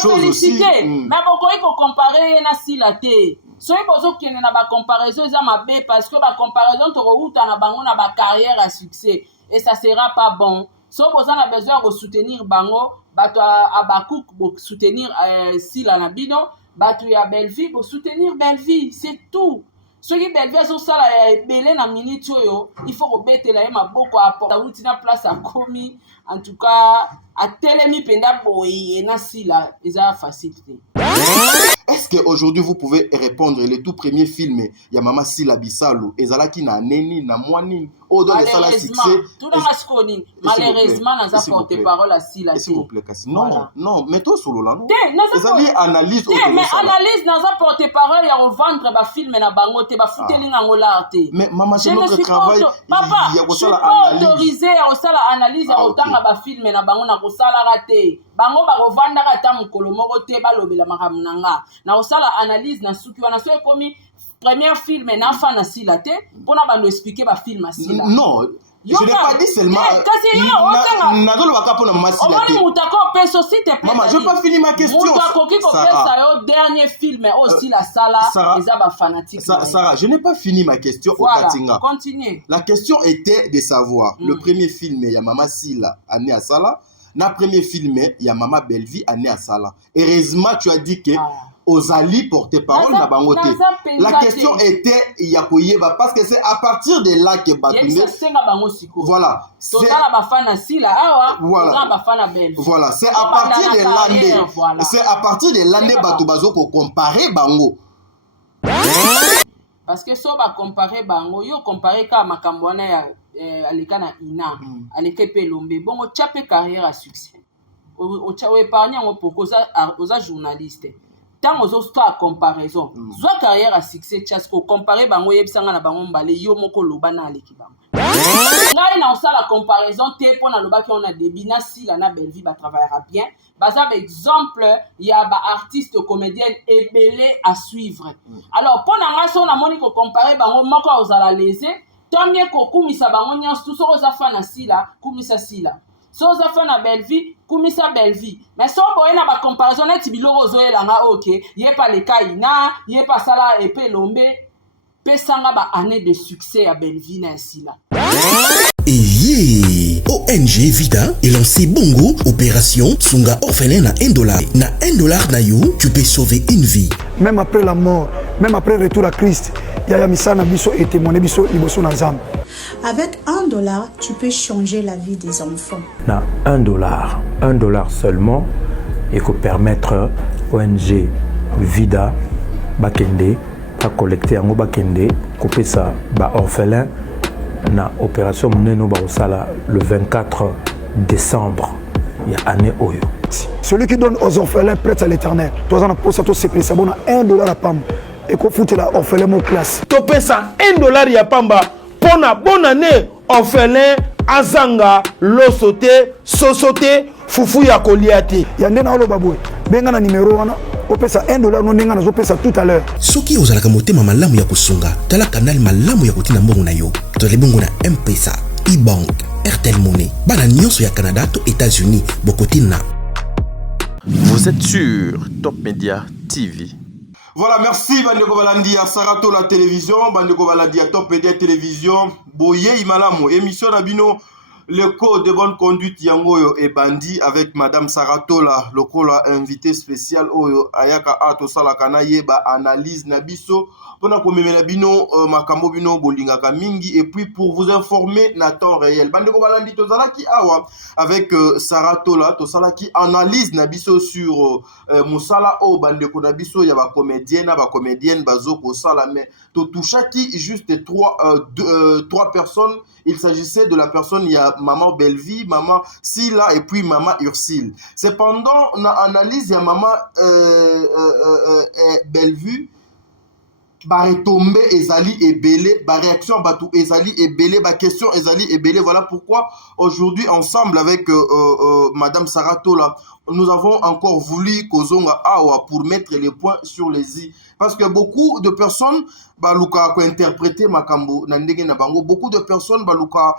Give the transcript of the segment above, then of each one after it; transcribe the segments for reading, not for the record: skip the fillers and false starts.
chose aussi. Mais pourquoi il faut comparer na sila te? Soki bozokende na ba comparaison eza mabe parce que ba comparaison tokouta na bango na ba carrière à succès et ça sera pas bon. So boza na besoin de soutenir bango, bato a bakouk bo soutenir sila na bino, bato ya Belleville bo soutenir Belleville, c'est tout. Soki Belleville so sala belé na minute oyo, il faut robetela ye maboko apporta uti na place a komi, en tout cas a telemi penda boye na sila eza facile. Est-ce qu'aujourd'hui vous pouvez répondre les tout premiers films ya Mama Sila Bissalo ezalaki na neni na mwani au don de ça la succès tout dans la sconi malheureusement dans sa porte-parole à Sila s'il vous plaît non voilà. Non mais toi solo là non ezali analyse mais analyse dans sa porte-parole ya revendre ba film na bango te ba futeli ngango l'arte mais maman c'est notre travail papa je suis pas autorisé à osala analyse ya otanga ba film na bango na kosala raté bango ba revendre ata mukolo moko te ba lobela makambo nanga na osala analyse na suki wana so ekomi premier film na fa na sila te pona ba nous expliquer ba film na sila non je n'ai pas dit seulement Nadolo waka pona Mama Sila te maman je pas fini ma question Sarah dernier film aussi la sala eza ba fanatique Sarah je n'ai pas fini ma question au Katinga continue la question était de savoir le premier film ya Mama Sila ane à sala na premier film ya Mama Belleville ane à sala heureusement tu as dit que Ozali porte-parole na bangote. La question était yakoyeba parce que c'est à partir de là que Batunde voilà voilà c'est à partir de l'année c'est à partir de l'année bato bazoko comparer bango parce que so ba comparer bango yo comparer ka makambo wana ya aleka na ina aleka pe lombe bongo chape carrière à succès o cha épargne ngo poko oza journaliste tant aux autres à comparaison soit carrière à succès chasko comparer bango yebisanga na bango mbale yo moko loba na aleki bango là il a ça la comparaison te pona loba ki on a débit na sila na Belleville ba travaillera bien basa ba exemple il y a ba artiste comédienne ebelé à suivre alors pona nga so na moni ko comparer bango moko ozala léser tant mieux ko kumisa bango nyonso tout so oza fa na sila kumisa sila so oza fa na Belleville kumisa Belleville mais so boye na ba comparaison neti biloko ozoyelanga ok ye pa le kaina ye pa sala epe lombe pesanga ba année de succès à Belleville na sila ONG Vida est lancé Bongo Opération Sunga orphelin na $1 na $1 na you tu peux sauver une vie même après la mort même après le retour à Christ yaya misana biso et témoigner biso liboso na nzambe. Avec $1, tu peux changer la vie des enfants. Na $1 seulement, il faut permettre ONG Vida Bakende à collecter en Bakende, couper ça ba orphelin na opération Mneno Barosala le 24 décembre. Il y a année Oyo. Celui qui donne aux orphelins prête à l'éternel. Toi on a pour ça tout c'est ça bon $1 à pam et qu'on fout la orphelin mon classe. Topé ça $1 ya pamba. Pour la bonne année, orphelin, azanga, losote, sosote, fufu ya koliate. Yandena olo baboué. Benga na numéro wana, opesa $1 no nenga na zopesa tout à l'heure. Soki ozalaka motema malamu ya kusunga, tala canal malamu ya kotina mbongo na yo. Tole bongo na M-Pesa, E-Bank, Airtel Money. Bana nyonso ya Canada to États-Unis, bokotina. Vous êtes sur Top Media TV. Voilà, merci Bandeko Balandi à Sarato la télévision, Bandeko Balandi à Top Media Télévision, Boye Imalamu, émission Nabino, le code de bonne conduite Yangoyo et Bandi avec Madame Saratola, le call invité spécial Oyo Ayaka Ato Salakana Yeba analyse Nabiso. Pendant qu'on met bino makambo bino bolingaka mingi et puis pour vous informer na temps réel bande ko balandi tozala ki awa avec Saratola tosala ki analyse na biso sur musala o bande ko na biso ya ba comédienne bazoko sala mais to touchaki juste trois personnes. Il s'agissait de la personne il y a maman Belleville, maman Sila et puis maman Ursule. Cependant na analyse ya maman Belleville ba retombé ezali ebele ba réaction batou ezali ebele ba question ezali ebele. Voilà pourquoi aujourd'hui ensemble avec madame Saratola nous avons encore voulu kozonga awa pour mettre les points sur les i. Parce que beaucoup de personnes baluka ko interpréter makambo na ndenge na bango, beaucoup de personnes baluka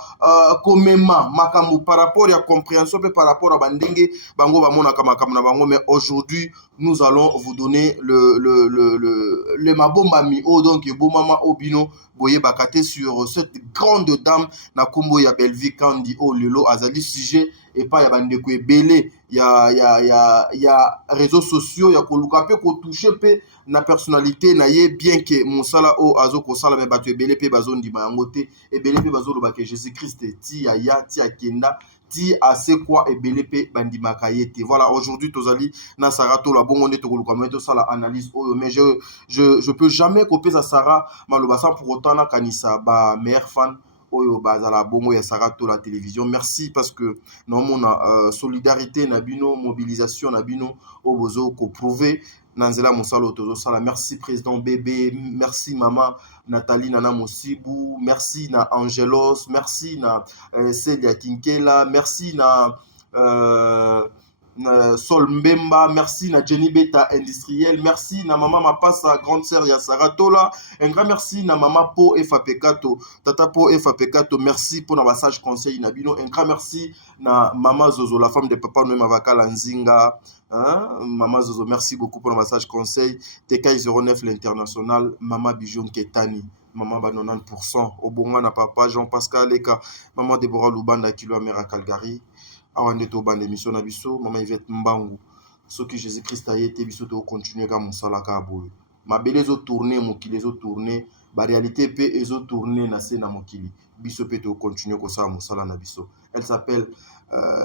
komema makambo par rapport à compréhension pe par rapport à bandenge bango bamona kama na bango. Mais aujourd'hui nous allons vous donner le mabombami o donc bomama obino boye bakate sur cette grande dame na kombo ya Belvi Kandi o lelo azali sujet et pas ya bandeko ebele ya réseaux sociaux ya koluka pe ko toucher pe na personnalité na ye, bien que mosala o azo ko sala me bato ebele pe bazondi ba yangote ebele pe bazoloba ke Jésus Christ ti ya ti akenda ti ase quoi ebele pe bandimaka yete. Voilà, aujourd'hui tozali na Sarato la bongo nde tokoluka me to sala analyse oyo, mais je peux jamais copier ça Sarah maloba sans pour autant na kanisa ba meilleur fan oyo bazala bongo ya Sarato la télévision. Merci parce que non solidarité na bino, mobilisation na bino obozo ko prouver nanzela mosalo tozo sala. Merci président bébé, merci maman Nathalie Nana Mosibu, merci na Angelos, merci na Celia Kinkela, merci na Sol Mbemba, merci na Jenny Beta Industriel, merci na maman Mapasa grande sœur ya Saratola, un grand merci na maman Po Efapekato, tata Po Efapekato, merci pour na sage conseil na bino, un grand merci na maman Zozo la femme de papa Noé Mavakala Nzinga. Maman Zozo, merci beaucoup pour le message conseil. TK 09 l'international, Maman Bijon Ketani, Maman ba 90%, Obonga na papa Jean-Pascal Eka, Maman Deborah Lubanda Kilo Amera Calgary, Awandeto Bande Mission Nabiso, Maman Yvette Mbangu, ce que Jésus-Christ a été, Biso to continuer comme mon salaka aboy. Ma belle zo tourner, mon kili zo tourner, ba réalité pe ezo tourner na se na mon kili. Biso pe to continuer comme ça mon sala na biso. Elle s'appelle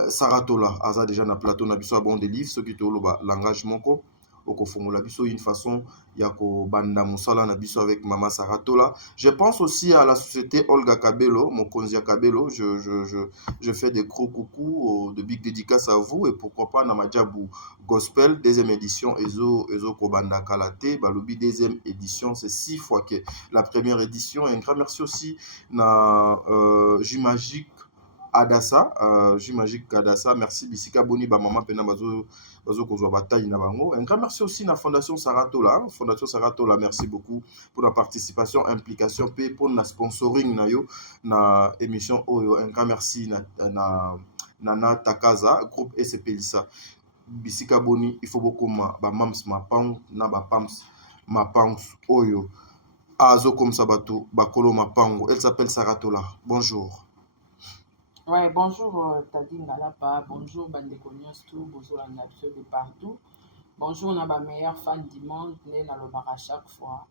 Saratola, aza déjà na plateau na biso bon de livres, ce qui te l'engagement ko oko fongola biso une façon ya ko banda musala na biso avec maman Saratola. Je pense aussi à la société Olga Kabelo, mon konzia Kabelo, je fais des gros coucou, de big dédicaces à vous et pourquoi pas na Majabu Gospel deuxième édition ezo ko banda kalate, balobi deuxième édition, c'est 6 fois que la première édition. Et un grand merci aussi na Jumagique Adassa, Jumagique Adassa, merci Bisika Boni ba maman pena bazo kozwa bataille na bango. Un grand merci aussi na Fondation Saratola, Fondation Saratola, merci beaucoup pour la participation, implication pe pour na sponsoring na yo na émission oyo. Un grand merci na Nana Takaza, groupe SPLISA. Bisika Boni, il faut beaucoup ba mams mapang na ba pams mapangs oyo. Azo comme sabato bakolo mapango. Elle s'appelle Saratola. Bonjour. Ouais, bonjour Tadi Ngalapa, bonjour Bandeko Nyostou, bonjour la nation de partout. Bonjour on a ma meilleure fan du monde, né dans le bar à chaque fois.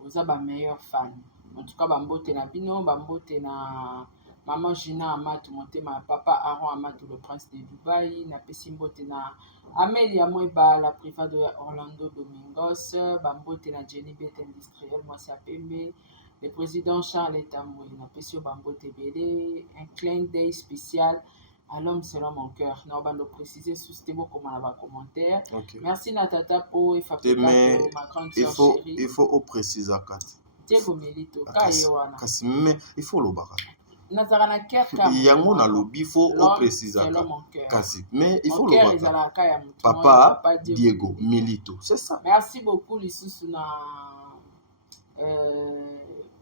Vous avez ma meilleure fan. En tout cas, bambote na bino, bambote na maman Gina Amatou, monté ma papa Aaron Amatou, le prince de Dubaï, na pesimbote na Amélia Moiba, la private de Orlando Domingos, bambote na Jenny Bet Industriel, moi c'est Pembe. Le président Charles Tamoui, na Pessio Bambo Tebele, un clin d'œil spécial à l'homme selon mon cœur. Nous allons préciser sous ce mot comme on a commentaire. Okay. Merci Natata Po et Fapeka, ma grande sœur chérie. Il faut préciser à Kat. Diego Melito, mais il faut le barrer. Nazarana cœur yango na lobi faut préciser à Kasi, mais il faut le barrer. Papa Diego Melito, c'est ça. Merci beaucoup Lissousuna.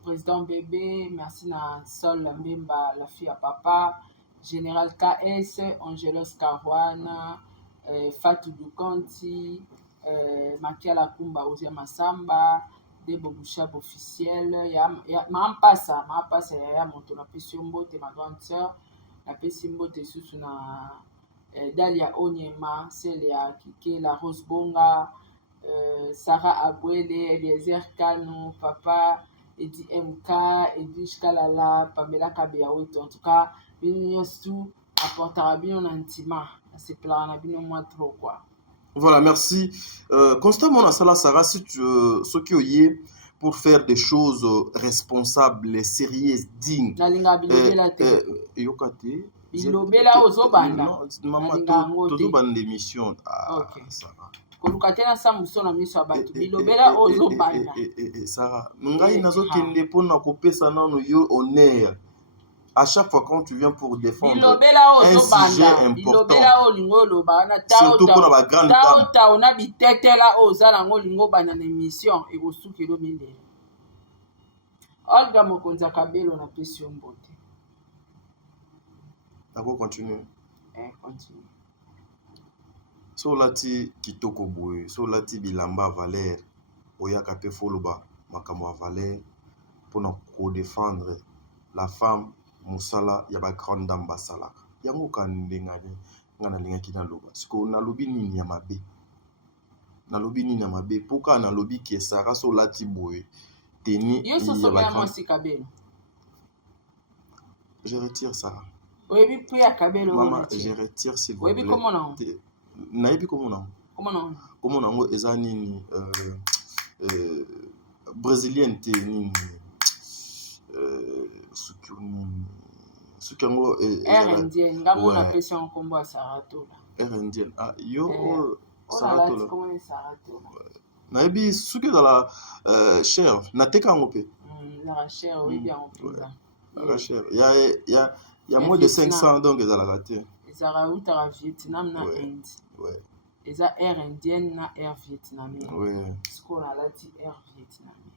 Président bébé, merci na Sol Mbemba, la fille à papa, Général KS, Angelos Caruana, Fatou Dukanti, Makiala Kumba, Ozia Massamba, Debo Bouchab officiel, ma passa, ya monto na Pessimbo, te ma grande sœur, la Pessimbo te sous na Dalia Onyema, Celia Kike, la Rose Bonga, Sarah Abouele, Eliezer Kano, papa, Edi MK, Edwige Kalala, Pamela Kabeaoto. En tout cas, bien tout apportera bien un intima. C'est plein, on a bien moins trop quoi. Voilà, merci. Constamment, on a ça là, Sarah, si tu ce qui est pour faire des choses responsables, sérieuses, dignes. La linga bilobela te. Yokate. Bilobela ozobanda. Maman, tout bande d'émission. Ah, Sarah. Kolukatena sa musona miso abatu bilobela ozobanda. Sarah, ngai nazokende pona kopesa nano yo honneur. à chaque fois quand tu viens pour défendre bilobela un sujet important, bilobela olingo loba na surtout pour la grande dame, tao na bitetela ozala ngo lingo bana na émission et osukelo mindele. Olga Mokonza Kabelo na pesi mbote. d'accord, continue. Continue. So lati kitoko boye, so lati bilamba Valère, oyaka pe foloba makambo Valère pour nous défendre la femme musala ya ba grande dame basala. Yango kandenga ngana linga kina loba. Siko na lobi nini ya mabe. Na lobi nini ya mabe, pourquoi na lobi ki Sarah so lati boye. Teni yo so so ya Mosi Kabelo. Je retire ça. Oyebi pe ya Kabelo. Maman, je retire s'il vous plaît. Oyebi comment non? Nayebi comment non? Comment non? Comment non eza nini brésilienne te nini sukango indienne ngamu na pesi en combo à Saratola. Indienne. Ah yo Saratola. Comment Saratola? Nayebi suki dans la chair nateka ngo pe. La chair oui bien en plus. La chair. Il y a moins de 500 donc ils ont la raté. Ils ont la Vietnam na Inde. Ouais. Ils ont air indienne na air vietnamien. Ouais. Ce qu'on a là dit air vietnamien.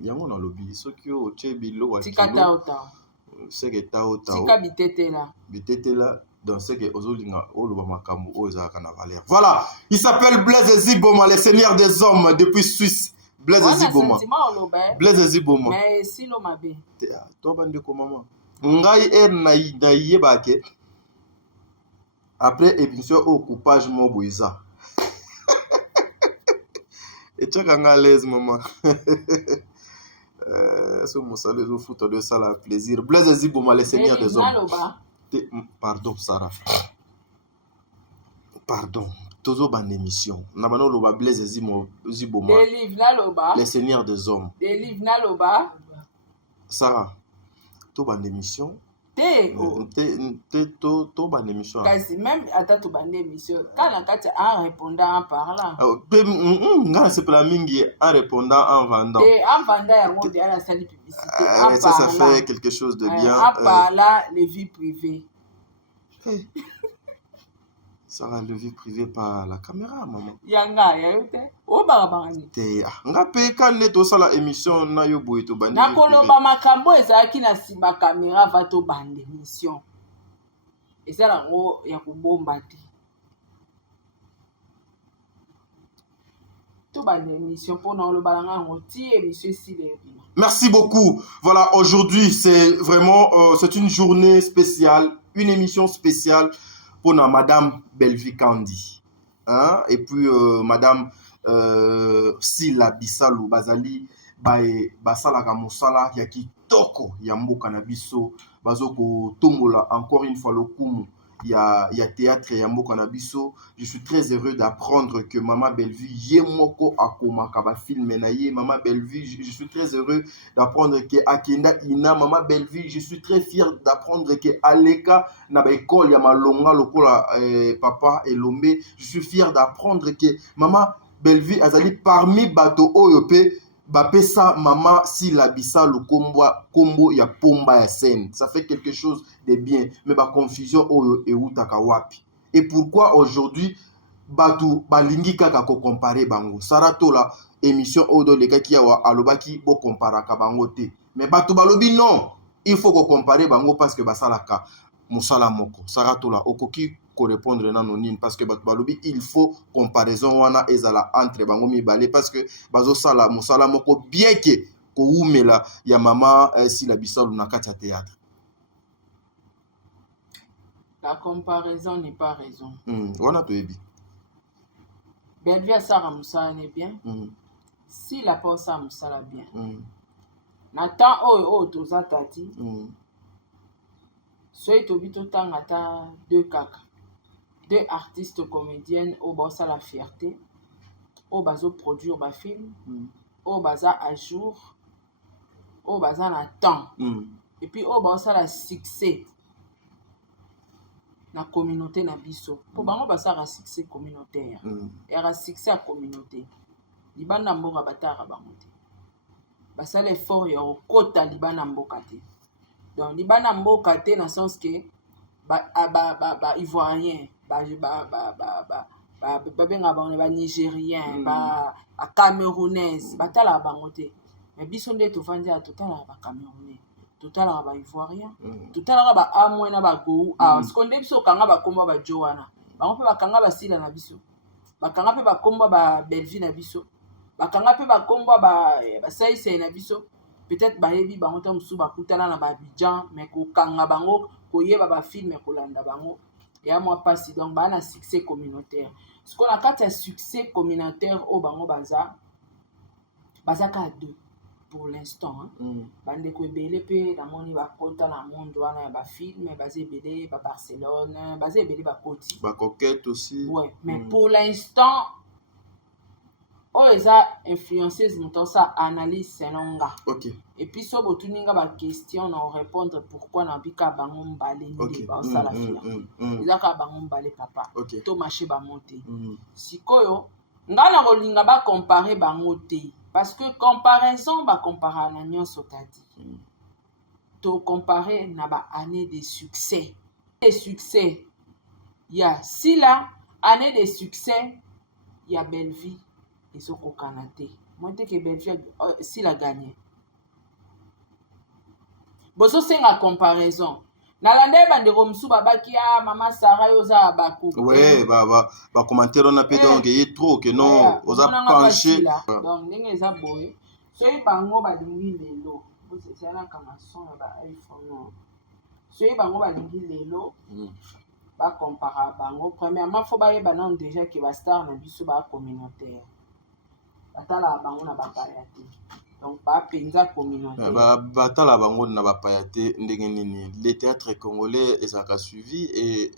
Yango na lobby soki o chebi lo wa tika tao tao. C'est que tao tao. Tika bitete là. Bitete là. Donc c'est que ozolinga oloba makambo o ezaka na valeur. Voilà, il s'appelle Blaise Ziboma, le seigneur des hommes depuis Suisse. Blaise Ziboma. Blaise Ziboma. Mais si lo mabe. Toi bande ko maman. Ngai na yeba ke. Après émission au coupage mo boiza. Et tu as à l'aise maman. Ce mot ça les foot de ça la plaisir. Blaise Ziboma, le seigneur des hommes. Pardon Sarah. Pardon. Tozo ban émission. Nabano loba Blaise Ziboma. Les seigneurs des hommes. Délivre na loba. Sarah. To ban émission. To ban émission. Kasi même ata to ban émission. Kana kati en répondant en parlant. Nga c'est pas mingi en répondant en vendant. Et en vendant yango de la salle publicité. Ça fait quelque chose de bien. En parlant les vies privées. Sarah, le vie privée par la caméra, maman. Yanga, yayote. O barabangani. Te nga pe kane to sala émission na yo boy to bandi. Na koloba makambo ezaki na sima caméra va to bande émission. Et ça là ngo ya kubomba te. To bande émission pour na lo balanga ngo ti émission si le. Merci beaucoup. Voilà, aujourd'hui c'est vraiment c'est une journée spéciale, une émission spéciale pour Madame Belvi Kandi. Hein? Et puis Madame Sila Bisalou Bazali Basala Kamosala Yaki Toko Yambo Kanabiso Bazoko Tomola encore une fois le Kumu. Il y a théâtre Yambo Kanabiso. Je suis très heureux d'apprendre que Maman Belvi Yemoko Akoma Kaba film Menaye Maman Belvi. Je suis très heureux d'apprendre que Akenda Ina Maman Belvi. Je suis très fier d'apprendre que Aleka Naba école Yamalonga Lokola Papa et Lombe. Je suis fier d'apprendre que Maman Belvi Azali parmi Bato Oyope Bapesa Mama si la bisa le combo ya pomba ya scène. Ça fait quelque chose de bien. Mais ba confusion oyo e utaka wapi. Et pourquoi aujourd'hui Batu balingi kaka ko comparer bango. Saratola émission odo le kaki ya wa alobaki bo compara ka bango te. Mais Batu balobi non. Il faut ko comparer bango parce que basalaka musala moko. Saratola okoki ko répondre nanonine parce que balobi il faut comparaison wana ezala entre bango mibale parce que bazo sala musala moko bien que ko umela ya mama si la bisalu na kati ya théâtre. La comparaison n'est pas raison. Wana to ebi. Belvi a Sarah musala n'est bien. Si la pense à musala bien. Nathan o toza tati. Soy tobito tangata deux kaka. Deux artistes comédiennes au basa la fierté, au bazo produire ba film, au basa à jour, au basa na temps, et puis au basa la succès na communauté na biso. Pour bango basa la succès communautaire, et la succès à communauté. Libana mboka batara bangote. Basa l'effort ya okota libana mboka te. donc libana mboka te na sens que ivoirien babenga bango ba nigérien ba camerounaise batalaka bango te mais biso nde tovandi ya totalaka ba camerounais totalaka ba ivoirien totalaka ba amwe na bagou siko nde biso okanga bakomba bajo wana bango mpe bakanga basila na biso bakanga mpe bakomba ba belvi na biso bakanga mpe bakomba basaisai na biso peut-être bayebi bango ta mosusu bakutana na baabidjan mais kokanga bango koyeba bafilme kolanda bango ya mwa mpasi donc baa na succès communautaire siko na kati ya succès communautaire oyo bango baza kaka deux pour l'instant bandeko ebele mpe namoni bakota na monde wana ya bafilme baza ebele babarcelone baza ebele bakoti bacoquette aussi ouais mais pour l'instant oyo eza influenceuse moto osa analyse selon nga et puis so botuni nga baquestion na orépondre pourquoi na bika bango mbale nde baosala fia eza kaka bango mbale papa to marché bango te sikoyo nga na kolinga bacompare bango te parce que comparaison bacompara na nyonso tadi to compare na baannée de succès ya sila année de succès ya Belleville ezokokana te moi te ke Belleville sila gagné bozosenga comparaison nalanda bandeko mosusu babaki mama Sara yo oza bakuku bacommentaire wana mpe donc eye trop ke non oza penché donc ndenge eza boye soki bango balingi lelo ezalaka mason ya baiphone soki bango balingi lelo bacompara bango premièrement fo bayeba nano déjà ke bastar na biso bacommunautaire batalaka bango na bapaya te donc bapenza communautaire batala bango na bapaya te ndenge nini le théâtre congolais ezalaka suivi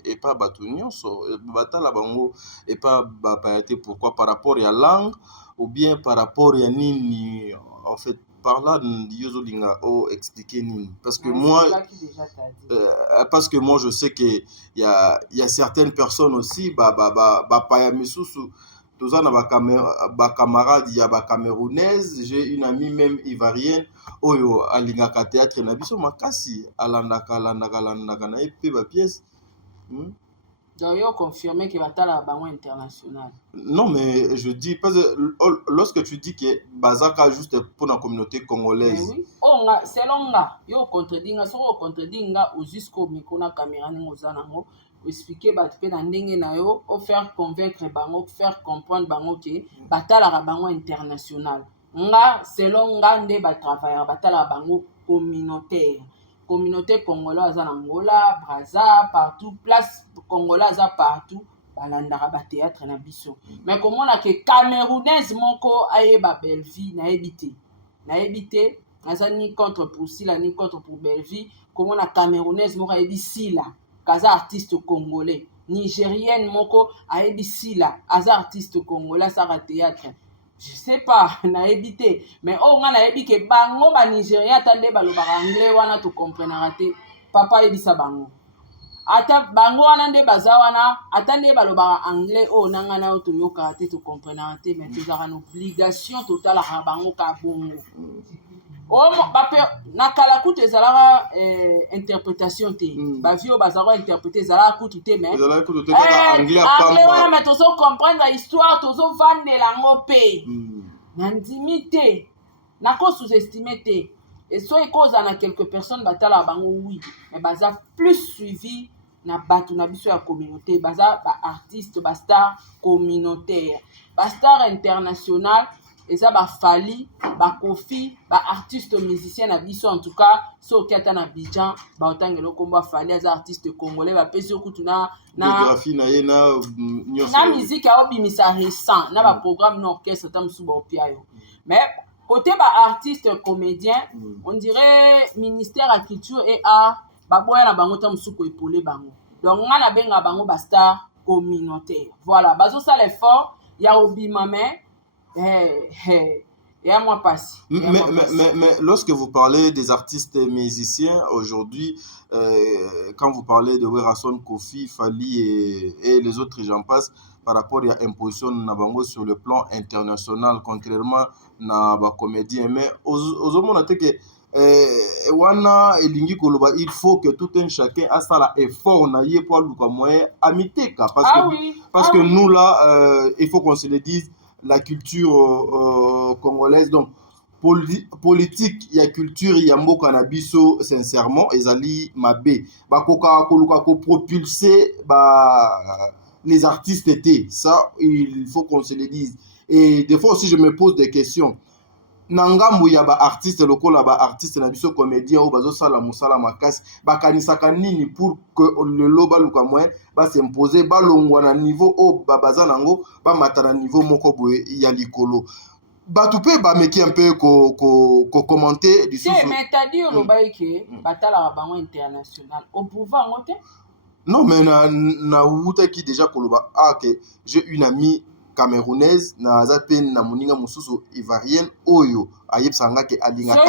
et pas bato nyonso batala bango et pas bapaya te pourquoi par rapport ya langue ou bien par rapport ya nini en fait par là yozolinga expliquer nini parce que moi je sais que y a certaines personnes aussi bapaya misusu toza na bacamarade ya bacamerounaise j'ai une amie même ivoirienne oyo alingaka théâtre na biso makasi alandaka na ye mpe bapièce donc yo confirmer que batala bango international non mais je dis parce que lorsque tu dis que bazaka juste pour la communauté congolaise oui selon nga yo contredinga soko contredinga au jusqu'au micro na caméra ningo zanango expliquer bato mpe na ndenge na yo faire convaincre bango faire comprendre bango ke batalaka bango international nga selon nga nde batravailleur batalaka bango communauté congolais aza na Angola Brazza partout place congolais aza partout balandaka bathéâtre na biso mais komona ke camerounaise moko ayeba Belleville nayebi te naza ni contre pour Sila ni contre pour Belleville komona camerounaise moko ayebi Sila kaza artiste congolais nigérienne moko ayebi Sila aza artiste congolais asaka théâtre je sais pas nayebi te mais nga nayebi ke bango ba nigérien ata nde balobaka anglais wana to comprenera te papa ayebisa bango ata bango wana nde baza wana ata nde balobaka anglais nanga na yo toyokaka te to comprenera te mais tozalaka na obligation totalaka bango ka bongo na kala kutu ezalaka interprétation te bavio bazalaka interprété ezalaka kutu te mais anglais wana mais tozo comprendre histoire tozo vandela yango mpe na ndimi te nako sous-estimé te et so ekoza na quelques personnes batalaka bango oui mais baza plus suivi na bato na biso ya communauté baza baartiste bastar communautaire bastar international eza bafali bakofi baartiste musicien na biso en tout cas soki ata na Abidjan baotangela okombo afali aza artiste congolais bapesi okutu na biographie na ye na musique aobimisa récent na baprogramme na orchestre ata mosusu baopia yo mais côté baartiste comédien on dirait ministère ya culture et art baboya na bango ta mosusu koepole bango donc nga nabenga bango bastar communautaire voilà bazosala effort ya obima mais et à moi passe. Mais lorsque vous parlez des artistes musiciens aujourd'hui, quand vous parlez de Werason, Kofi, Fali et les autres, j'en passe, par rapport à l'imposition Nabango sur le plan international, contrairement à la comédie. Mais aux hommes, on a dit que wana elingi koloba il faut que tout un chacun a ça effort na ye pour luka moyen amiteka parce que nous là il faut qu'on se le dise la culture congolaise donc politique ya culture ya mboka na biso sincèrement ezali mabe bakoka koluka ko propulser les artistes étaient ça il faut qu'on se le dise et des fois aussi je me pose des questions nangambo ya ba artiste lokola ba artiste na biso comédien ou bazo sala musala makasi bakanisaka nini pour que le loba luka moyen ba s'imposer ba longwa na niveau o baza nango ba matana niveau moko boye ya likolo batu pe ba meki un peu ko commenter du sous mais t'as dit au loba que batala bango international au pouvoir ngote non mais na wuta qui déjà koloba que j'ai une amie camerounaise na zape na moninga mususu ivoirienne oyo ayebsanga ke alinga non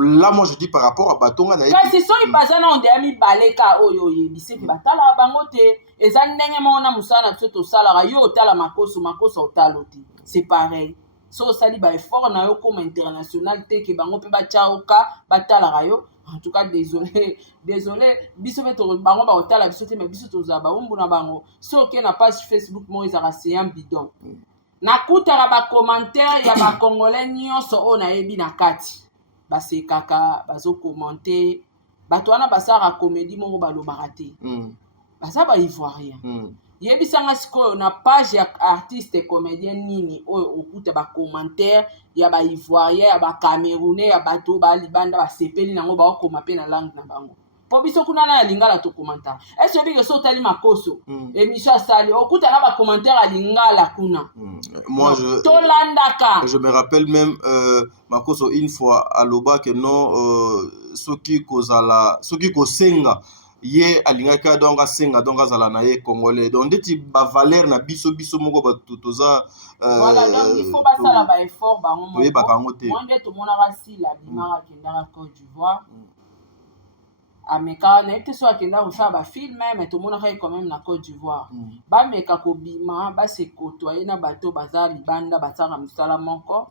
là moi je dis par rapport à batonga na kasi so ibazana on demi baleka oyo yebise ki batala bango te eza ndenge mona musana biso to sala yo otala makoso otalo te c'est pareil so sali ba effort na yo comme international te ke bango pe bachaoka batala yo. En tout cas, désolé, biso beto bango ba otala biso te mais biso toza ba umbu na bango so ke na page Facebook mo ezara c'est un bidon na kutara ba commentaire ya ba congolais nyonso o na yebi na kati ba se kaka bazo commenter bato wana basara comédie mo ba lo barate basa ba ivoirien yebisanga sikoyo na page ya artiste comédien nini oyo okuta ba commentaire ya ba ivoirien ya ba camerounais ya bato ba libanda ba sepeli nango ba okoma pe na langue na bango po biso kuna na lingala to commentaire est-ce que biso tali makoso émission sali okuta na ba commentaire lingala kuna moi je me rappelle même makoso une fois à loba que non soki kosenga ye alingaka donc asenga donc azala na ye congolais donc ndeti ba valeur na biso moko ba toza voilà donc il faut basala ba effort bango moko oui bakango te moi ndeto mona basila bimara kendaka Côte d'Ivoire ameka na ete so akenda kosala ba film mais to mona quand même na Côte d'Ivoire ba meka ko bima ba se côtoyer na bato baza libanda basaka musala moko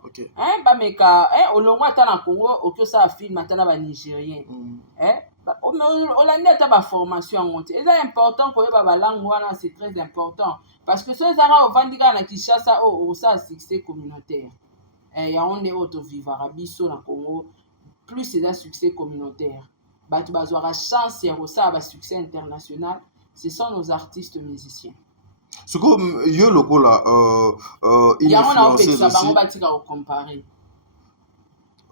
ba meka olongo ata na Congo okiosa film ata na ba Nigérien Hollande a formation c'est important pour les langues c'est très important parce que ceux qui ont vendu na Kinshasa au succès communautaire et y a on est auto vivre biso na Congo plus c'est un succès communautaire batu bazwara chance ya ça ba succès international ce sont nos artistes musiciens ce que yo lokola il y a on a bango batika au comparer.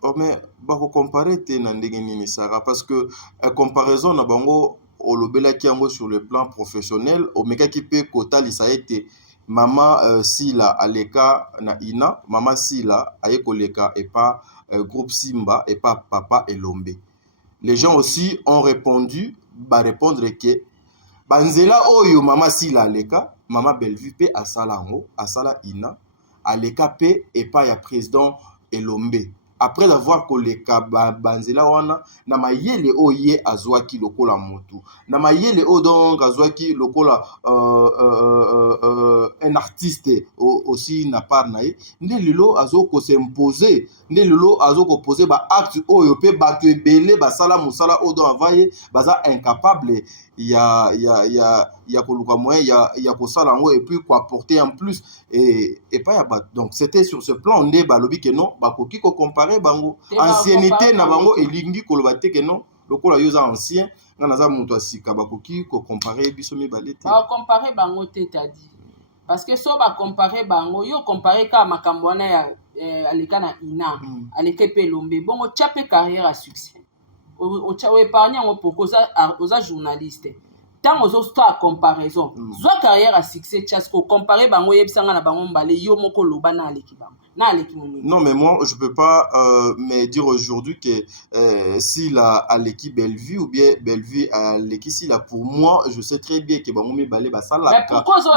Oh mais bako comparer te na ndenge nini sara parce que comparaison na bango olobela kiango sur le plan professionnel o meka ki pe kota lisa ete mama Sila aleka na ina mama Sila aye koleka et pas groupe Simba et pas papa Elombe. Les gens aussi ont répondu ba répondre que banzela oyo mama Sila aleka mama Bellevue pe asala ngo asala ina aleka pe et pas ya président Elombe. Après avoir koleka banzela wana na mayele oye azwaki lokola mutu na mayele o donc azwaki lokola un artiste aussi na part na ye nde lelo azoko s'imposer nde lelo azoko poser ba acte oyo pe bato ebele basala musala o donc avaye baza incapable ya koluka moyen ya kosala ngo et puis quoi apporter en plus et pas ya bat donc c'était sur ce plan nde balobi que non bakoki ko comparer bango ancienneté na bango elingi koloba te que non lokola yo za ancien nga naza mutu asika bakoki ko comparer biso mibale te ba comparer bango te tadi parce que so ba comparer bango yo comparer ka makambo wana ya aleka na ina aleka pe lombe bongo chape carrière à succès o épargne ngo pour oza journaliste tant aux autres à comparaison soit carrière à succès chasko comparer bango yebsanga na bango mbale yo moko loba na aleki bango na aleki mono. Non mais moi je peux pas me dire aujourd'hui que si la aleki Bellevue ou bien Bellevue aleki si la pour moi je sais très bien que bango mibale ba sala mais pourquoi ozo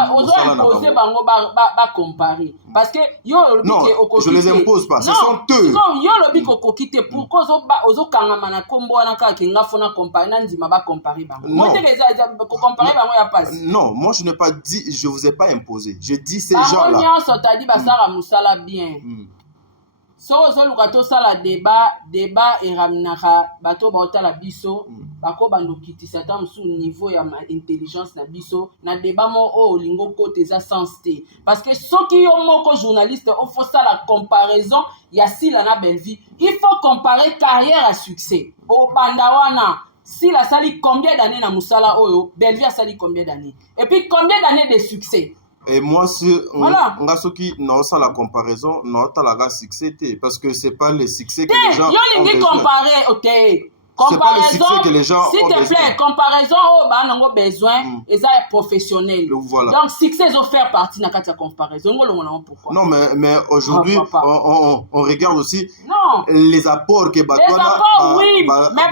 imposer bango ba comparer parce que yo non je les impose pas ce sont eux non yo lobi ko kokite pourquoi ozo kangama na kombo wana ka kinga fona comparer na ndima ba comparer bango moi te les comparer bango ya passe non moi je n'ai pas dit je vous ai pas imposé je dis ces gens là bango nyonso tadi basara musala bien so ozoluka tosala débat eraminaka bato baotala biso bako bandokitisa ta mosusu niveau ya intelligence na biso na débat mo oyo olingi okota eza sens te parce que soki yo moko journaliste ofosala comparaison ya Sila na Belleville il faut comparer carrière à succès obanda wana Sila sali combien d'années na musala oyo Belleville a sali combien d'années et puis combien d'années de succès. Et moi, si voilà. Ngasoki, non, ça la comparaison, non, t'as la succès, parce que c'est pas le succès que les gens ont besoin. Comparer, ok. C'est pas le succès que les gens ont besoin. S'il te plaît, comparaison, on a besoin, et ça est professionnel. Voilà. Donc, succès, ils ont fait partie de la comparaison. Pourquoi? Non, mais aujourd'hui, on regarde aussi non. les apports que Batouana. Les apports, oui, mais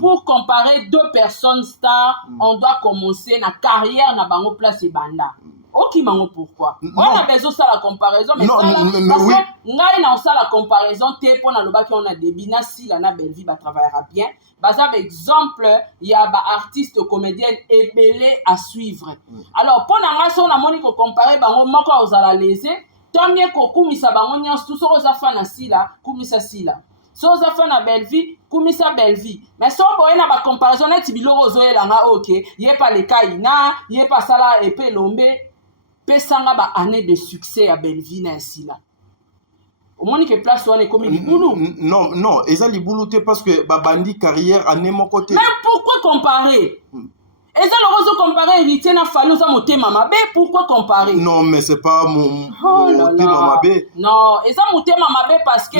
pour comparer deux personnes stars, on doit commencer la carrière dans la place et banda. Ok, mango pourquoi? On a besoin de la comparaison, mais non, ça là, mais parce oui. que nous avons la comparaison, t'es pour le bac on a des bina si la Belleville va travaillera bien. Par exemple, il y a des artistes comédiennes ébélés à suivre. Alors pour nous on a moni ko comparer bango moko aux ala laisser, tant mieux ko kumisa bango nyons tout so za fana sila, kumisa sila. So za fana Belleville, kumisa Belleville. Mais so boye na ba comparaison net biloko zo elanga OK, yé pas les kaina, yé pas sala épée lombe. Pesanga ba année de succès à Belleville ainsi là. Au moins que place on est comme Liboulou. Non, et ça Liboulou parce que ba bandi carrière année mon côté. Mais pourquoi comparer? Et ça le rose comparer héritier na fallu ça monter mama bé pourquoi comparer? Non mais c'est pas mon monter mama bé. Non, et ça monter mama bé parce que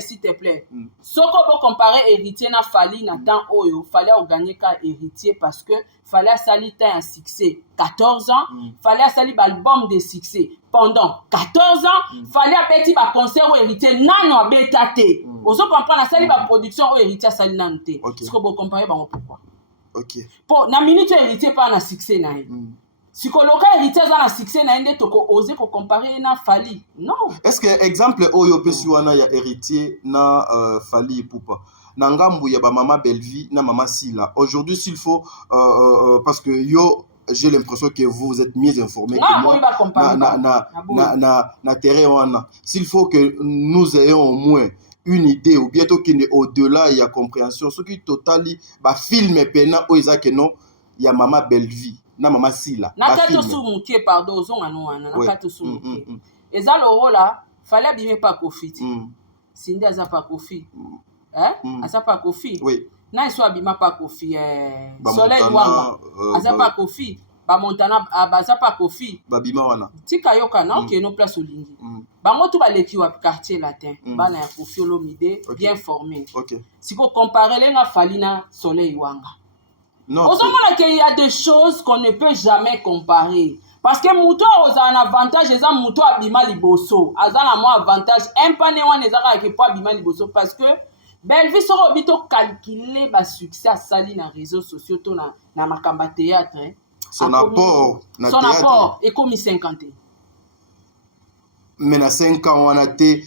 s'il te plaît. Soko bo comparer héritier na fali na temps oyo, fallait gagner ka héritier parce que fallait sali un succès 14 ans, fallait sali album de succès pendant 14 ans, fallait petit ba concert ou héritier nano abetate. Oso comprendre sali ba production ou héritier sali nante. Ce que vous comparez ba pourquoi? OK. Pour na minute héritier pas na succès na. Si koloka héritier za na succès na ende toko oser ko comparer na fali. Non. Est-ce que exemple oyo pesi wana ya héritier na fali poupa? Na ngambu ya ba mama Belleville na mama Sila. Aujourd'hui s'il faut parce que yo j'ai l'impression que vous êtes mieux informés que moi na terrain wana. S'il faut que nous ayons au moins une idée ou bientôt qu'il est au-delà il y a compréhension ce qui totali ba film pena o ezake non ya mama Belleville na mama Sila. Na kato sou mutie pardon zonga no wana na kato sou mutie. Eza loro là fallait bien pas Kofi. Sindi aza pas Kofi. Asa pas Kofi. Oui. Na iso abima pas Kofi Soleil Wanga. Asa pas Kofi. Ba Montana abaza pas Kofi. Babima wana. Tika yoka na ok no place olingi. Bango tu ba leki wa quartier latin. Bana ya Kofi Olomide bien formé. OK. Siko comparer lenga Falina Soleil Wanga. Non. Au moment qu'il y a des choses qu'on ne peut jamais comparer. Parce que Mouto a un avantage, et ça Mouto a bima liboso. A un avantage, un pané wan ezara qui pas bima liboso parce que Belleville sera bito calculer ba succès à sali na réseaux sociaux to na makamba théâtre. Son apport na théâtre. Son apport est comme 50. Mais na 5 ans on a été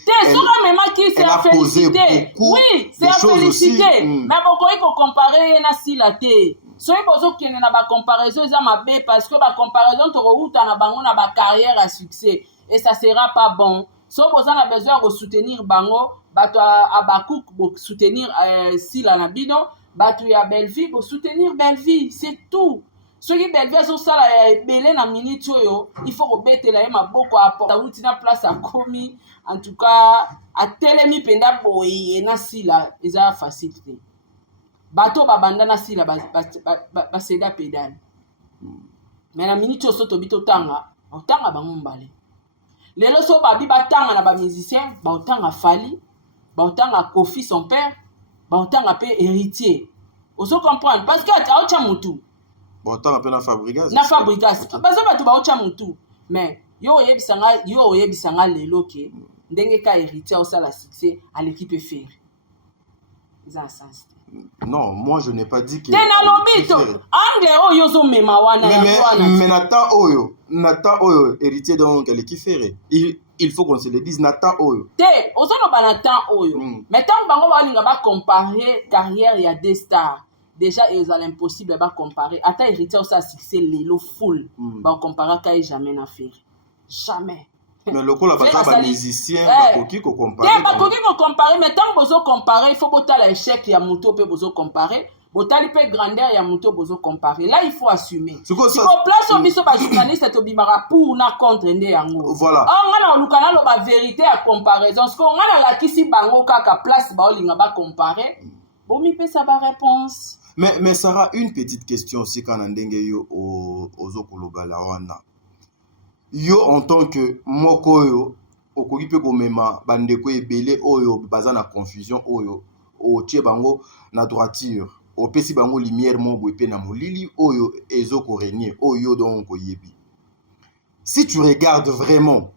elle a posé beaucoup oui, c'est à féliciter. Mais pourquoi il faut comparer na Sila té? Soki bozo kene na ba comparaison eza mabe parce que ba comparaison to routa na bango na ba carrière à succès et ça sera pas bon. So bozo na besoin de soutenir bango bato abakouk bo soutenir Sila na bino bato ya Belleville bo soutenir Belleville c'est tout. Soki Belleville so sala belé na minute oyo il faut obetela ye maboko apporta uti na place a komi en tout cas a telemi penda boye na Sila eza facile. Bato babanda na Sila ba seda pedal. Mais na minute so to bito tanga, otanga bango mbale. Lelo so babi batanga na ba musicien, ba otanga Fali, ba otanga Kofi son père, ba otanga pe héritier. Oso comprendre parce que a ocha mutu. Ba otanga pe na Fabregas. Na Fabregas. Bazo bato ba ocha mutu. Mais yo oyebisanga lelo ke ndenge ka héritier osala succès à l'équipe faire. Ils ont sens. Non, moi je n'ai pas dit que. Mais Nata Oyo, héritier donc elle qui ferait. Il faut qu'on se le dise Nata Oyo. Té, ozono ba Nata Oyo. Mais tant bango ba linga ba comparer carrière il y a des stars. Déjà ils ont l'impossible ba comparer. Ata héritier ça succès lelo full. Ba comparer ka jamais na faire. Jamais. Mais le coup, la bataille, les musiciens, bakoki ko comparer. Bien, bakoki ko comparer, mais tant que vous comparer, il faut que tu l'échec, il y a moto, peut vous comparer. Botali pe grandeur ya moto bozo comparer. Là il faut assumer. Si on place au biso ba journaliste to bimara pour na contre ndé yango. Voilà. On ngana olukana lo ba vérité à comparaison. Parce qu'on ngana la kisi bango kaka place ba olinga ba comparer. Bon mi pe ça ba réponse. Mais Sarah, une petite question aussi quand ndenge yo ozo koloba la wana. Yo en tant que moko yo okoki pe ko mema bandeko ebele oyo baza na confusion oyo o tie bango na droiture. Opesi bango lumière mo boepe na molili oyo ezoko régner oyo donc oyebi. Si tu regardes vraiment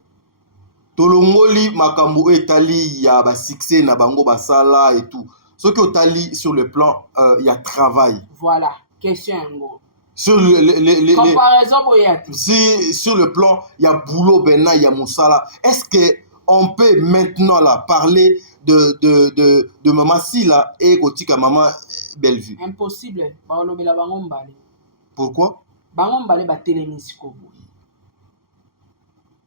tolongoli makambo etali ya ba succès na bango basala et tout ce que otali sur le plan il y a travail. Voilà, question ngo. Sur comparaison boyati. Si sur le plan il y a boulot bena il y a musala. Est-ce que on peut maintenant là parler de maman Sila et kotika maman Bellevue? Impossible. Baolobela bango mbale. Pourquoi? Bango mbale ba télémis ko boy.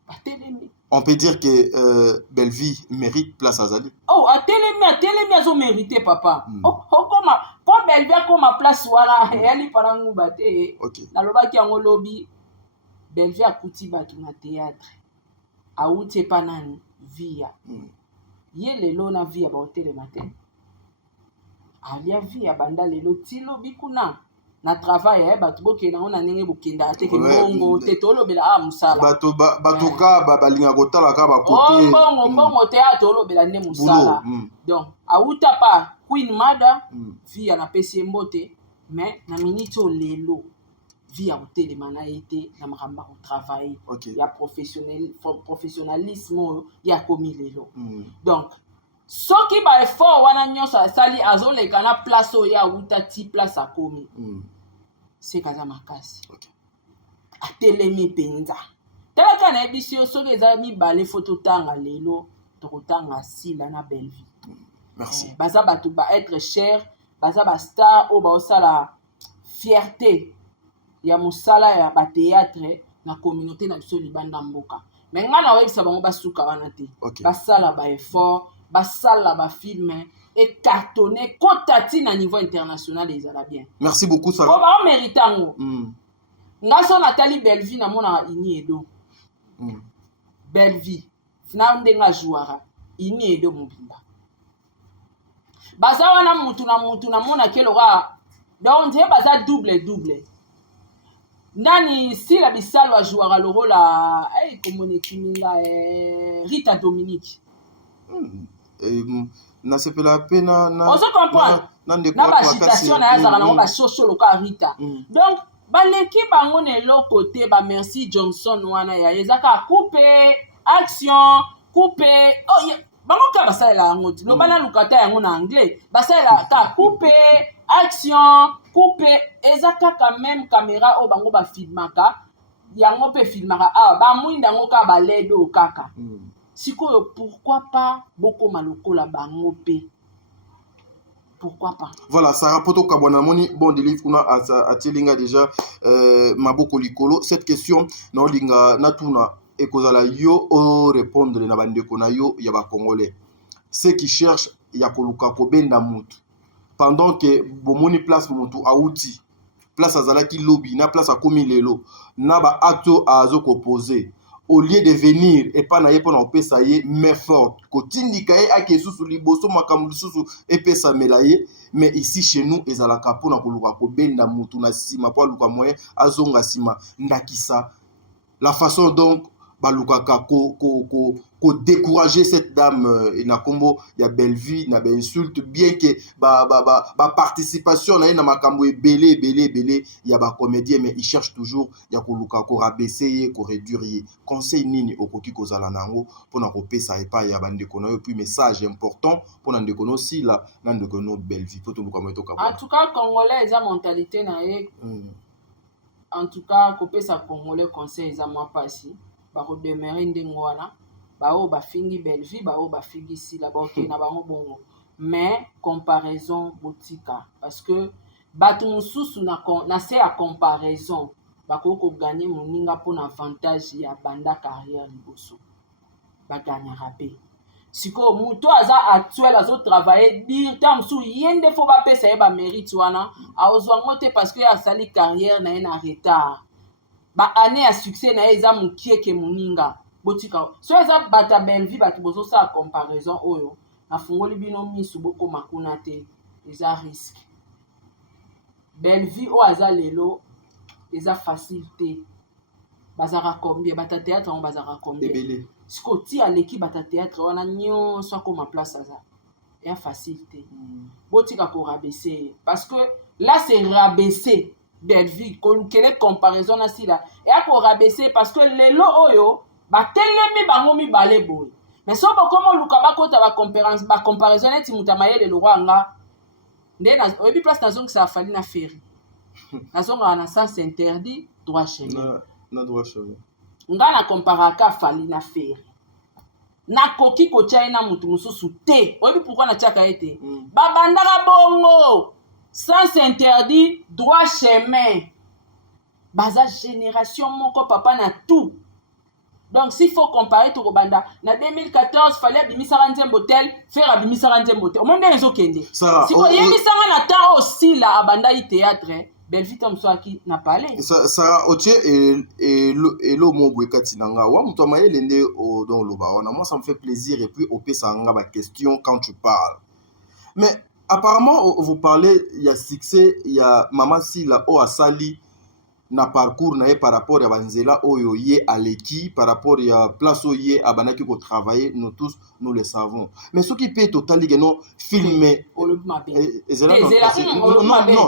Ba télémis. On peut dire que Bellevue mérite place à Zali. Oh, à télémis azo mérité papa. Oh comment pour Bellevue comme place wala yali parangu baté. OK. Na lobaki yango lobi Bellevue akuti batu na théâtre. Aouti panani via. Ye lelo na via ba hotel matin. Alia via banda lelo tilo bikuna na travail batu boke na ona ndenge bokenda ate ke bongo te tolobela musala. Batu ka balinga kotala ka ba côté. Bongo te atolobela nde musala. Donc auta pa Queen Mada via na pesi mbote mais na minito lelo via hotel mana été na makamba ko travail. Ya professionnalisme ya komi lelo. Donc soki ba effort wana nyonso asali azoleka na place oyo auta ti place akomi. C'est kaza makasi. Atelemi penza. Telaka na ebisio soki eza mibale photo tanga lelo tokotanga Sila na Bellevue. Merci. Baza batu ba être cher, baza ba star o ba osala fierté ya musala ya ba théâtre na communauté na biso libanda mboka. Mais ngana webisa bango basuka wana te. Basala ba effort, basala ba film et cartonné kotati na niveau international ezala bien. Merci beaucoup Sarah. Ko ba méritango. Ngaso Nathalie Bellevue na mona ini edo. Bellevue. Fina ndenga jouara. Ini edo mobimba. Baza wana mutu na mona keloga. Donc on baza double. Nani Sila Bisalo a joué le rôle à Rita Dominique. Na se la pena na. On se comprend. Na ba citation na yazaka na ba soso loka Rita. Donc baleki bango ne lo côté ba Merci Johnson wana ya ezaka couper action couper oh bango ka basala ngoti no bana lukata yango na anglais basala ka couper action couper ezaka quand même caméra o bango ba filmaka yango pe filmaka ba mwinda ngo ka ba ledo kaka sikoyo pourquoi pas boko maloko la bango pe pourquoi pas. Voilà, Sarah Poto Kabwanamoni, bon délivre kuna a Tielinga déjà maboko likolo cette question na linga natuna et kozala yo o répondre na bandeko na yo ya ba congolais ceux qui cherchent ya koluka ko benda mutu pendant que bomoni place mutu auti place azalaki lobby na place akomi lelo na ba acto azoko poser au lieu de venir et pas na ye pona opesa ye mais fort kotindika ye ake susu liboso makambu susu epesa melaye mais ici chez nous ezalaka pona koluka ko benda mutu na sima po luka moyen azonga sima ndakisa la façon donc balukaka ko décourager cette dame na kombo ya Bellevue na insulte bien que ba participation na na makambo belé ya ba comédien mais il cherche toujours ya koluka ko rabaisser ko réduire conseil nini okoki kozala nango pona ko pesa epa ya bandeko na yo puis message important pona ndeko no Sila na ndeko no Bellevue poto luka moto ka. En tout cas congolais eza mentalité na ye. En tout cas ko pesa congolais conseil eza moi pasi ba ko demeurer ndengo wana bao ba fingi Bellevue bao ba fingi Sila ba ok na bango bongo mais comparaison botika parce que batu mususu na se à comparaison bakoko gagner moninga pour avantage ya banda carrière liboso baganyaka pe siko mutu aza actuel azotravaille dire ta mosusu ye nde fo bapesa ye bamérite wana aozwango te parce que asali carrière na ye na retard baannée ya succès na ye eza mokieke moninga botika so eza bato ya belvi bato bozosala comparaison oyo nafungoli bino misu bokoma kuna te eza risque belvi oyo aza lelo eza facile te bazaka combien bata théâtre yango bazaka combien siko ti aleki bata théâtre wana nyonso akoma place aza eya facile te botika korabaisser parce que là c'est rabaisser belvi kele comparaison na sila eya korabaisser parce que lelo oyo batelemi bango mibale boye mais so bokoma oluka bakota bacomparaison neti moto amayele lokwa nga nde oyebi place nazongisa afali na feri nazongaka na sens interdit droit chemin nga na comparaka afali na feri nakoki kotia ye na motu mosusu te oyebi pourquoi natiaka ye te babandaka bongo sens interdit droit chemin baza génération moko papa na tout. Donc s'il faut comparer tout banda na 2014 fallait abimisaka nzembo tel faire abimisaka nzembo tel omonde ezokende siko yemisanga na temps aussi la abanda i théâtre belvi tom soaki na parler ça otie et lo mobwe katinanga wa muto mayele nde o don loba wana moi ça me fait plaisir et puis op sanga ba question quand tu parles mais apparemment vous parlez il y a succès il y a Mama Sila o asali na parcours na ye par rapport à banzela oyo ye aleki par rapport à place oyo ye abanaki ko travailler nous tous nous le savons mais ce qui peut totalement non filmer non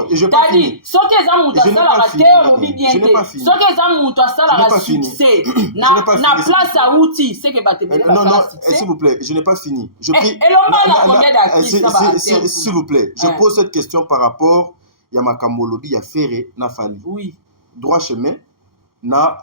je pas dit ce que ça monte ça la terre ou bien ce que ça monte ça la succès na place à outil c'est que batebele non s'il vous plaît je n'ai pas fini je prie s'il vous plaît je pose cette question par rapport ya makambo lobi ya Ferré na Fali oui droit chemin na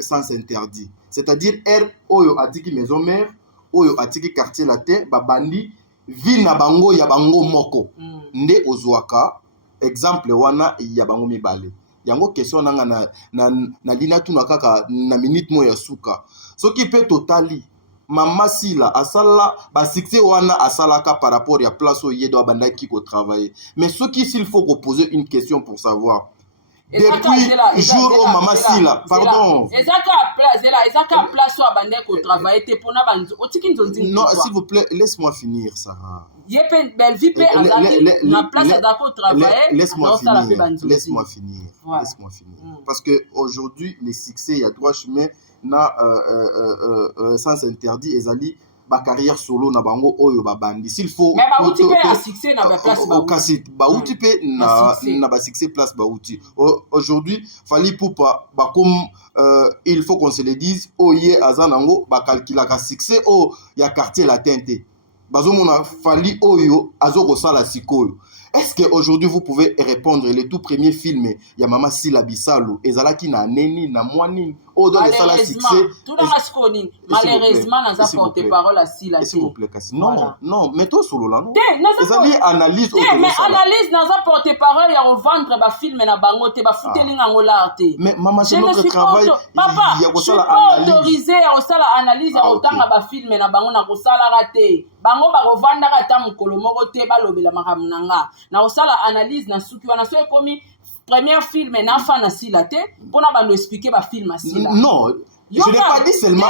sens interdit c'est-à-dire R oyo atiki maison mère oyo atiki quartier latin babandi vi na bango ya bango moko nde ozwaka exemple wana ya bango mibale yango question nanga na lina tuna kaka na minute mo ya suka soki pe totali Mama Sila asala ba succès wana asalaka par rapport ya place oyo yedo bandaki ko travailler mais ce qui s'il faut poser une question pour savoir depuis jour au Mama Sila pardon ezaka place où abandé ko travailler te pona banzo otiki nzonzi non s'il vous plaît laisse-moi finir Sarah yepe belvi pe azaki na place d'ako travailler laisse-moi finir parce que aujourd'hui les succès il y a droit chemin na sens interdit ezali ba carrière solo na bango oyo ba bandi s'il faut mais ba outi pe a succès na ba place ba outi pe na ba succès place ba outi aujourd'hui Fally Ipupa ba comme il faut qu'on se le dise oye azanango ba calculer ka succès o ya quartier latin te bazomona Fally oyo azoko sala sikoyo. Est-ce que aujourd'hui vous pouvez répondre le tout premier film ya Mama Sila Bisalo ezalaki na neni na mwani o dans les salles succès tout dans masconi malheureusement n'a porté parole à Sila s'il vous plaît non non mettons solo là non ezali analyse mais analyse n'a porté parole ya revendre ba film na bango te ba futeli ngango l'arte mais maman c'est notre travail papa je suis pas autorisé à osala analyse à otanga ba film na bango na kosala raté bango ba revendre ata mukolo moko te balobela makambo nanga na osala analyse na suki wana so ekomi premier film na fa na Sila te pona bando expliquer ba film à Sila non je n'ai pas dit seulement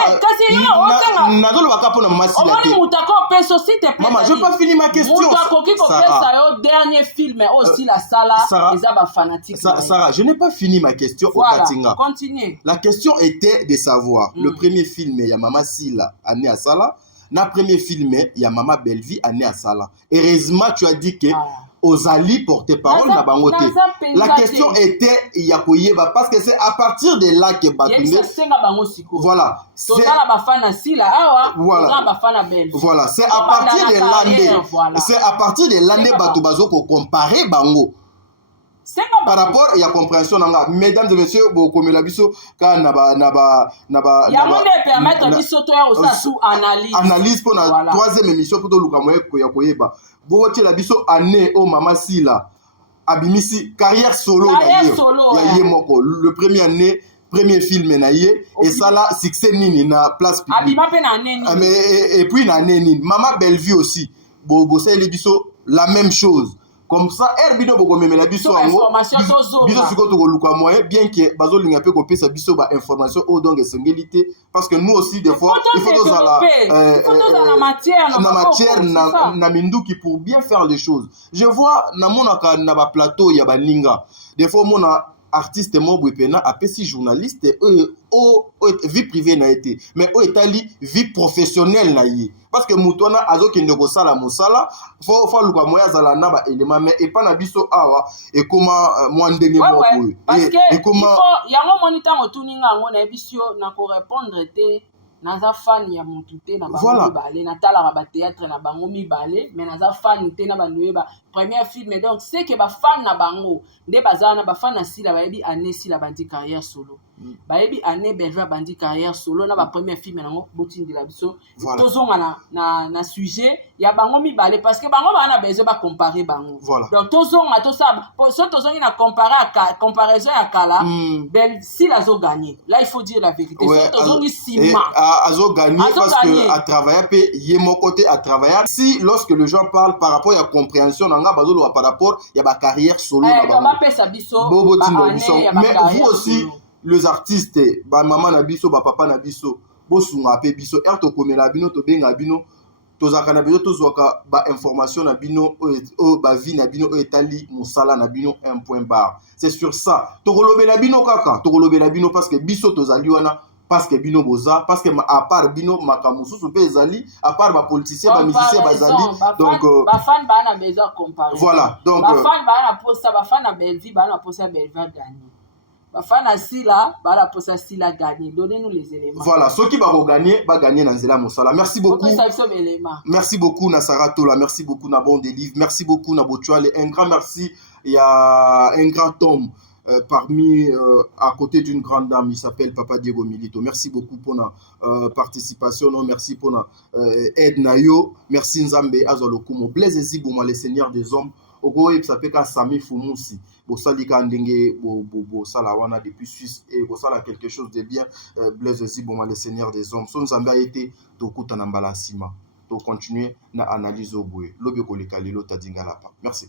nazolo baka pona Mama Sila te mutako peso s'il te plaît maman je pas fini ma question mutako ki ko pesa yo dernier film aussi la sala eza ba fanatique Sarah je n'ai pas fini ma question au Katinga continue la question était de savoir le premier film ya Mama Sila année à Sala na premier film ya Mama Belvi année à Sala heureusement tu as dit que Ozali porte-parole na bangote. La question était yakoyeba parce que c'est à partir de là que Batunde voilà c'est voilà c'est à partir de l'année c'est à partir de l'année Batubazo ko comparer bango par rapport à la compréhension nanga mesdames et messieurs beaucoup la biso ka na ba ya monde permettre biso to ya osa sous analyse pour la troisième émission pour to luka moye ko yakoyeba bowote la biso année au Mama Sila abimisi carrière solo ya ye moko le premier année premier film na ye et ça là succès nini na place publique et puis na nini Mama Bellevue aussi bo ça il biso la même chose comme ça herbino boko memela biso ngo biso siko to luka moyen bien que bazo linga pe ko pesa biso ba information au donc singélité parce que nous aussi des fois il faut dans la matière na minduki pour bien faire les choses je vois na monaka na ba plateau ya baninga des fois mona artiste mo bwepena apesi journaliste vie privée na été mais etali vie professionnelle na ye parce que mutona azokende kosala mosala faut luka moya zala na ba élément mais et pas na biso awa et comment moi ndenge moko parce que et comment yango moniteur otuninga ngo na bisio na ko répondre te naza fan ya mutu te na bango mibale na talaka ba théâtre na bango mibale mais naza fan te na bandoye ba première film donc c'est que ba fan na bango nde bazana ba fan na sila ba yebi année sila bandi carrière solo ba yebi année Bellevue bandi carrière solo na ba première film nango botindi la biso tozonga na sujet ya bango mibale parce que bango bana besoin ba comparer bango donc tozonga to ça so tozongi na comparaison ya kala belle sila zo gagner là il faut dire la vérité so tozongi sima azo gagné parce que à travailler pe yé mon côté à travailler si lorsque les gens parlent par rapport à la compréhension nanga bazolo par rapport il y a ba carrière solo na ba mais vous aussi les artistes ba maman na biso ba papa na biso bosunga pe biso to komela bino to benga bino tozaka na bino tozwaka ba information na bino ba vie na bino etali musala na bino un point barre c'est sur ça tokolobela bino kaka tokolobela bino parce que biso tozali wana parce que bino boza parce que à part bino makamususu pe ezali à part ba politiciens ba musiciens bazali donc ba fan ba na besoin comparer voilà donc ba fan ba na posta ba fan na Bellevue ba na posta Bellevue gagner ba fan na Sila ba na posta Sila gagner donnez-nous les éléments voilà ceux qui va gagner na nzela mosala merci beaucoup merci beaucoup na Saratola merci beaucoup na Bon Délivre merci beaucoup na Bochwale un grand merci il y a un grand homme parmi à côté d'une grande dame, il s'appelle Papa Diego Milito. Merci beaucoup pour la participation, non, merci pour la aide nayo, merci Nzambe Azolokumo, Blaise Zibouma, le Seigneur des hommes. Ogo il s'appelle Sami Fumusi. Bo salika ndenge bo salawana depuis Suisse et bo sala quelque chose de bien. Blaise Zibouma, le Seigneur des hommes. Son Nzambe a été tokuta na mbala sima. To continuer na analyse au bout. Lobe koleka lelo tadinga lapa. Merci.